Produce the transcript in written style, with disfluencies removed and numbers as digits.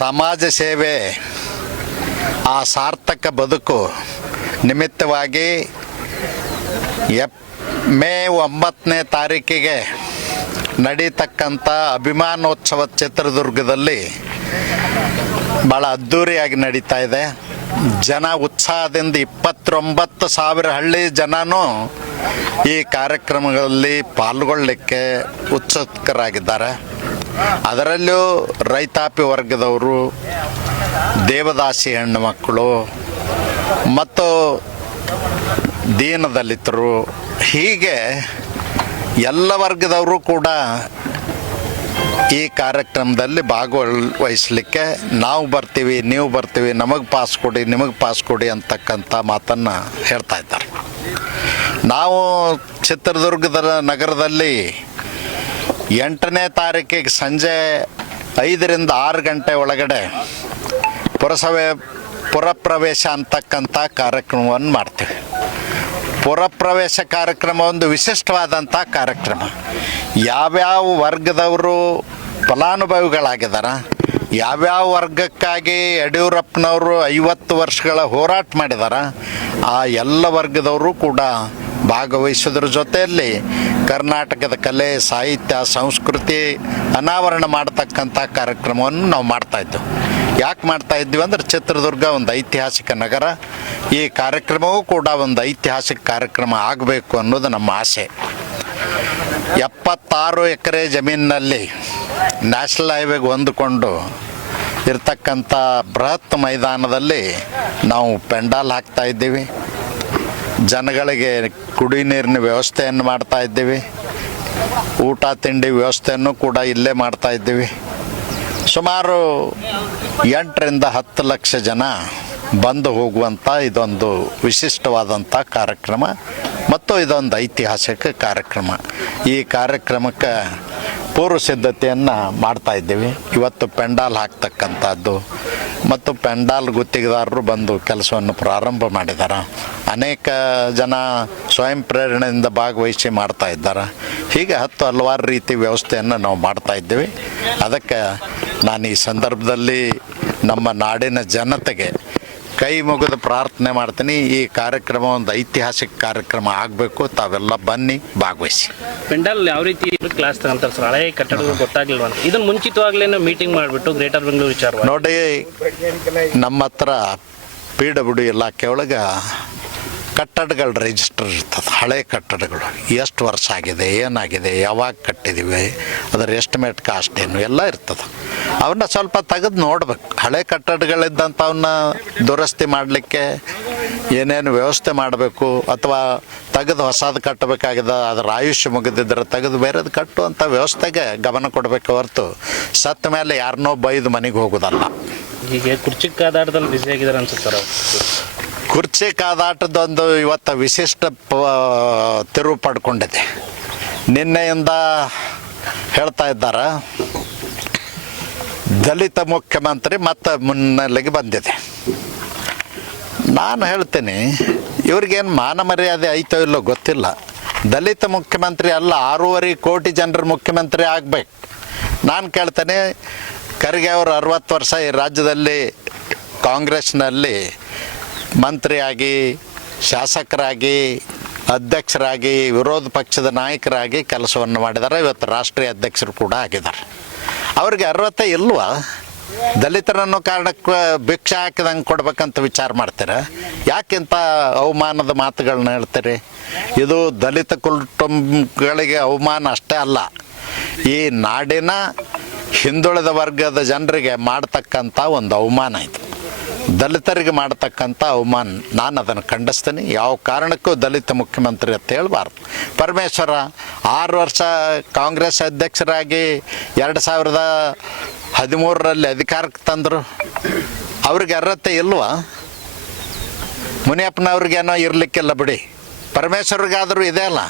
ಸಮಾಜ ಸೇವೆ ಆ ಸಾರ್ಥಕ ಬದುಕು ನಿಮಿತ್ತವಾಗಿ ಮೇ 9ನೇ ತಾರೀಕಿಗೆ ನಡೀತಕ್ಕಂಥ ಅಭಿಮಾನೋತ್ಸವ ಚಿತ್ರದುರ್ಗದಲ್ಲಿ ಭಾಳ ಅದ್ಧೂರಿಯಾಗಿ ನಡೀತಾ ಇದೆ. ಜನ ಉತ್ಸಾಹದಿಂದ 29,000 ಹಳ್ಳಿ ಜನನೂ ಈ ಕಾರ್ಯಕ್ರಮಗಳಲ್ಲಿ ಪಾಲ್ಗೊಳ್ಳಲಿಕ್ಕೆ ಉತ್ಸುಕರಾಗಿದ್ದಾರೆ. ಅದರಲ್ಲೂ ರೈತಾಪಿ ವರ್ಗದವರು, ದೇವದಾಸಿ ಹೆಣ್ಣು ಮಕ್ಕಳು ಮತ್ತು ದೀನದಲಿತರು, ಹೀಗೆ ಎಲ್ಲ ವರ್ಗದವರು ಕೂಡ ಈ ಕಾರ್ಯಕ್ರಮದಲ್ಲಿ ಭಾಗವಹಿಸಲಿಕ್ಕೆ ನಾವು ಬರ್ತೀವಿ, ನೀವು ಬರ್ತೀವಿ, ನಮಗೆ ಪಾಸ್ ಕೊಡಿ, ನಿಮಗೆ ಪಾಸ್ ಕೊಡಿ ಅಂತಕ್ಕಂಥ ಮಾತನ್ನು ಹೇಳ್ತಾ ಇದ್ದಾರೆ. ನಾವು ಚಿತ್ರದುರ್ಗದ ನಗರದಲ್ಲಿ 8ನೇ ತಾರೀಕಿಗೆ ಸಂಜೆ 5ರಿಂದ 6 ಗಂಟೆ ಒಳಗಡೆ ಪುರಪ್ರವೇಶ ಅಂತಕ್ಕಂಥ ಕಾರ್ಯಕ್ರಮವನ್ನು ಮಾಡ್ತೀವಿ. ಪುರಪ್ರವೇಶ ಕಾರ್ಯಕ್ರಮ ಒಂದು ವಿಶಿಷ್ಟವಾದಂಥ ಕಾರ್ಯಕ್ರಮ. ಯಾವ್ಯಾವ ವರ್ಗದವರು ಫಲಾನುಭವಿಗಳಾಗಿದ್ದಾರೆ, ಯಾವ್ಯಾವ ವರ್ಗಕ್ಕಾಗಿ ಯಡಿಯೂರಪ್ಪನವರು 50 ವರ್ಷಗಳ ಹೋರಾಟ ಮಾಡಿದ್ದಾರೆ, ಆ ಎಲ್ಲ ವರ್ಗದವರು ಕೂಡ ಭಾಗವಹಿಸೋದ್ರ ಜೊತೆಯಲ್ಲಿ ಕರ್ನಾಟಕದ ಕಲೆ, ಸಾಹಿತ್ಯ, ಸಂಸ್ಕೃತಿ ಅನಾವರಣ ಮಾಡ್ತಕ್ಕಂಥ ಕಾರ್ಯಕ್ರಮವನ್ನು ನಾವು ಮಾಡ್ತಾಯಿದ್ದೆವು. ಯಾಕೆ ಮಾಡ್ತಾಯಿದ್ವಿ ಅಂದ್ರೆ ಚಿತ್ರದುರ್ಗ ಒಂದು ಐತಿಹಾಸಿಕ ನಗರ, ಈ ಕಾರ್ಯಕ್ರಮವೂ ಕೂಡ ಒಂದು ಐತಿಹಾಸಿಕ ಕಾರ್ಯಕ್ರಮ ಆಗಬೇಕು ಅನ್ನೋದು ನಮ್ಮ ಆಸೆ. 76 ಎಕರೆ ಜಮೀನಿನಲ್ಲಿ ನ್ಯಾಷನಲ್ ಹೈವೇಗೆ ಹೊಂದಿಕೊಂಡು ಇರ್ತಕ್ಕಂಥ ಬೃಹತ್ ಮೈದಾನದಲ್ಲಿ ನಾವು ಪೆಂಡಾಲ್ ಹಾಕ್ತಾ ಇದ್ದೀವಿ. ಜನಗಳಿಗೆ ಕುಡಿ ನೀರಿನ ವ್ಯವಸ್ಥೆಯನ್ನು ಮಾಡ್ತಾ ಇದ್ದೀವಿ. ಊಟ ತಿಂಡಿ ವ್ಯವಸ್ಥೆಯನ್ನು ಕೂಡ ಇಲ್ಲೇ ಮಾಡ್ತಾ ಇದ್ದೀವಿ. ಸುಮಾರು 8ರಿಂದ 10 ಲಕ್ಷ ಜನ ಬಂದು ಹೋಗುವಂಥ ಇದೊಂದು ವಿಶಿಷ್ಟವಾದಂಥ ಕಾರ್ಯಕ್ರಮ ಮತ್ತು ಇದೊಂದು ಐತಿಹಾಸಿಕ ಕಾರ್ಯಕ್ರಮ. ಈ ಕಾರ್ಯಕ್ರಮಕ್ಕೆ ಪೂರ್ವ ಸಿದ್ಧತೆಯನ್ನು ಮಾಡ್ತಾ ಇದ್ದೀವಿ. ಇವತ್ತು ಪೆಂಡಾಲ್ ಹಾಕ್ತಕ್ಕಂಥದ್ದು ಮತ್ತು ಪೆಂಡಾಲ್ ಗುತ್ತಿಗೆದಾರರು ಬಂದು ಕೆಲಸವನ್ನು ಪ್ರಾರಂಭ ಮಾಡಿದ್ದಾರೆ. ಅನೇಕ ಜನ ಸ್ವಯಂ ಪ್ರೇರಣೆಯಿಂದ ಭಾಗವಹಿಸಿ ಮಾಡ್ತಾ ಇದ್ದಾರೆ. ಹೀಗೆ ಹಲವಾರು ರೀತಿ ವ್ಯವಸ್ಥೆಯನ್ನು ನಾವು ಮಾಡ್ತಾ ಇದ್ದೀವಿ. ಅದಕ್ಕೆ ನಾನು ಈ ಸಂದರ್ಭದಲ್ಲಿ ನಮ್ಮ ನಾಡಿನ ಜನತೆಗೆ ಕೈ ಮುಗಿದು ಪ್ರಾರ್ಥನೆ ಮಾಡ್ತೀನಿ. ಈ ಕಾರ್ಯಕ್ರಮ ಒಂದು ಐತಿಹಾಸಿಕ ಕಾರ್ಯಕ್ರಮ ಆಗಬೇಕು. ತಾವೆಲ್ಲ ಬನ್ನಿ, ಭಾಗವಹಿಸಿ. ಪೆಂಡಾಲ್ ಯಾವ ರೀತಿ ಕ್ಲಾಸ್ ತಗೊಂತಾರೆ ಸರ್? ಹಳೆಯ ಕಟ್ಟಡಗಳು ಗೊತ್ತಾಗಲಿಲ್ವ ಅಂತ ಇದನ್ನು ಮುಂಚಿತವಾಗಲೇ ಮೀಟಿಂಗ್ ಮಾಡಿಬಿಟ್ಟು ಗ್ರೇಟರ್ ಬೆಂಗಳೂರು ವಿಚಾರ ನೋಡಿ, ನಮ್ಮ ಹತ್ರ PWD ಇಲಾಖೆ ಒಳಗೆ ಕಟ್ಟಡಗಳ ರಿಜಿಸ್ಟರ್ ಇರ್ತದೆ. ಹಳೆ ಕಟ್ಟಡಗಳು ಎಷ್ಟು ವರ್ಷ ಆಗಿದೆ, ಏನಾಗಿದೆ, ಯಾವಾಗ ಕಟ್ಟಿದ್ದೀವಿ, ಅದರ ಎಸ್ಟಿಮೇಟ್ ಕಾಸ್ಟ್ ಏನು ಎಲ್ಲ ಇರ್ತದೆ. ಅವನ್ನ ಸ್ವಲ್ಪ ತೆಗೆದು ನೋಡ್ಬೇಕು. ಹಳೆ ಕಟ್ಟಡಗಳಿದ್ದಂಥವನ್ನ ದುರಸ್ತಿ ಮಾಡಲಿಕ್ಕೆ ಏನೇನು ವ್ಯವಸ್ಥೆ ಮಾಡಬೇಕು, ಅಥವಾ ತೆಗೆದು ಹೊಸದು ಕಟ್ಟಬೇಕಾಗಿದೆ, ಅದರ ಆಯುಷ್ಯ ಮುಗಿದಿದ್ರೆ ತೆಗೆದು ಬೇರೆದು ಕಟ್ಟುವಂಥ ವ್ಯವಸ್ಥೆಗೆ ಗಮನ ಕೊಡಬೇಕು ಹೊರತು ಸತ್ತ ಮೇಲೆ ಯಾರನ್ನೋ ಬೈದು ಮನೆಗೆ ಹೋಗೋದಲ್ಲ. ಹೀಗೆ ಕುರ್ಚಿ ಕಾದಾಟದಲ್ಲಿ ಬ್ಯುಸಿ ಆಗಿದ್ದಾರೆ ಅನ್ಸುತ್ತಾರೆ. ಕುರ್ಚಿ ಕಾದಾಟದೊಂದು ಇವತ್ತು ವಿಶಿಷ್ಟ ತಿರುವು ಪಡ್ಕೊಂಡಿದೆ. ನಿನ್ನೆಯಿಂದ ಹೇಳ್ತಾ ಇದ್ದಾರೆ ದಲಿತ ಮುಖ್ಯಮಂತ್ರಿ ಮತ್ತು ಮುನ್ನೆಲೆಗೆ ಬಂದಿದೆ. ನಾನು ಹೇಳ್ತೀನಿ, ಇವ್ರಿಗೇನು ಮಾನ ಮರ್ಯಾದೆ ಐತೋ ಇಲ್ಲೋ ಗೊತ್ತಿಲ್ಲ. ದಲಿತ ಮುಖ್ಯಮಂತ್ರಿ ಅಲ್ಲ, 6.5 ಕೋಟಿ ಜನರ ಮುಖ್ಯಮಂತ್ರಿ ಆಗಬೇಕು. ನಾನು ಕೇಳ್ತೇನೆ, ಖರ್ಗೆ ಅವರು 60 ವರ್ಷ ಈ ರಾಜ್ಯದಲ್ಲಿ ಕಾಂಗ್ರೆಸ್ನಲ್ಲಿ ಮಂತ್ರಿಯಾಗಿ, ಶಾಸಕರಾಗಿ, ಅಧ್ಯಕ್ಷರಾಗಿ, ವಿರೋಧ ಪಕ್ಷದ ನಾಯಕರಾಗಿ ಕೆಲಸವನ್ನು ಮಾಡಿದ್ದಾರೆ. ಇವತ್ತು ರಾಷ್ಟ್ರೀಯ ಅಧ್ಯಕ್ಷರು ಕೂಡ ಆಗಿದ್ದಾರೆ. ಅವ್ರಿಗೆ 60 ಇಲ್ವಾ? ದಲಿತರನ್ನು ಕಾರಣಕ್ಕೆ ಭಿಕ್ಷೆ ಹಾಕಿದಂಗೆ ಕೊಡ್ಬೇಕಂತ ವಿಚಾರ ಮಾಡ್ತೀರ? ಯಾಕಿಂತ ಅವಮಾನದ ಮಾತುಗಳನ್ನ ಹೇಳ್ತೀರಿ? ಇದು ದಲಿತ ಕುಟುಂಬಗಳಿಗೆ ಅವಮಾನ ಅಷ್ಟೇ ಅಲ್ಲ, ಈ ನಾಡಿನ ಹಿಂದುಳಿದ ವರ್ಗದ ಜನರಿಗೆ ಮಾಡ್ತಕ್ಕಂಥ ಒಂದು ಅವಮಾನ ಇದು. ದಲಿತರಿಗೆ ಮಾಡ್ತಕ್ಕಂಥ ಅವಮಾನ. ನಾನು ಅದನ್ನು ಖಂಡಿಸ್ತೀನಿ. ಯಾವ ಕಾರಣಕ್ಕೂ ದಲಿತ ಮುಖ್ಯಮಂತ್ರಿ ಅಂತ ಹೇಳಬಾರ್ದು. ಪರಮೇಶ್ವರ 6 ವರ್ಷ ಕಾಂಗ್ರೆಸ್ ಅಧ್ಯಕ್ಷರಾಗಿ 2013ರಲ್ಲಿ ಅಧಿಕಾರಕ್ಕೆ ತಂದರು. ಅವ್ರಿಗೆ ಅರ್ಹತೆ ಇಲ್ವಾ? ಮುನಿಯಪ್ಪನವ್ರಿಗೇನೋ ಇರಲಿಕ್ಕಿಲ್ಲ ಬಿಡಿ, ಪರಮೇಶ್ವರ್ಗಾದರೂ ಇದೆ ಅಲ್ಲ.